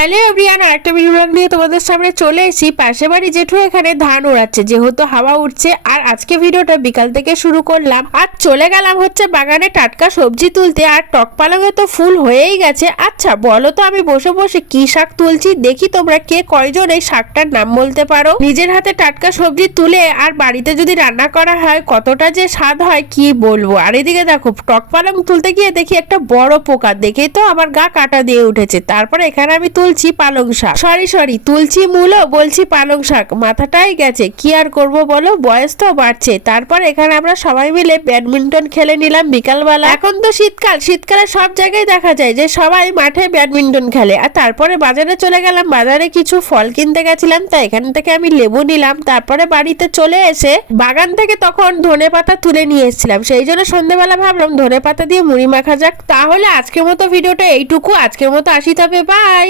Hello everyone, আরেকটা video blog নিয়ে তোমাদের সামনে চলে এসেছি। পাশের বাড়ি জেঠু এখানে ধান ওড়াচ্ছে, যেহেতু হাওয়া উঠছে। আর আজকে ভিডিওটা বিকাল থেকে শুরু করলাম, আর চলে গেলাম হচ্ছে বাগানে টাটকা সবজি তুলতে। আর টক পালঙে তো ফুল হয়েই গেছে। আচ্ছা বলো তো, আমি বসে বসে কি শাক তুলছি, দেখি তোমরা কে কয়জন এই শাকটার নাম বলতে পারো। নিজের হাতে টাটকা সবজি তুলে আর বাড়িতে যদি রান্না করা হয় কতটা যে স্বাদ হয় কি বলবো। আর এদিকে দেখো, টক পালং তুলতে গিয়ে দেখি একটা বড় পোকা, দেখে তো আমার গা কাটা দিয়ে উঠেছে। তারপরে এখানে আমি তুলছি পালং শাক, সরি তুলছি মূলো, বলছি পালং শাক, মাথাটাই গেছে। কি আর করব বলো, বয়স তো বাড়ছে। তারপর এখানে আমরা সবাই মিলে ব্যাডমিন্টন খেলে নিলাম বিকালবেলা। এখন তো শীতকালে সব জায়গায় দেখা যায় যে সবাই মাঠে ব্যাডমিন্টন খেলে। আর তারপরে বাজারে চলে গেলাম, বাজারে কিছু ফল কিনতে গেছিলাম, তাই এখান থেকে আমি লেবু নিলাম। তারপরে বাড়িতে চলে এসে বাগান থেকে তখন ধনেপাতা তুলে নিয়ে এসেছিলাম, সেই জন্য সন্ধ্যেবেলা ভাবলাম ধনেপাতা দিয়ে মুড়ি মাখা যাক। তাহলে আজকের মতো ভিডিওটা এইটুকু, আজকের মতো আসি, তবে বাই।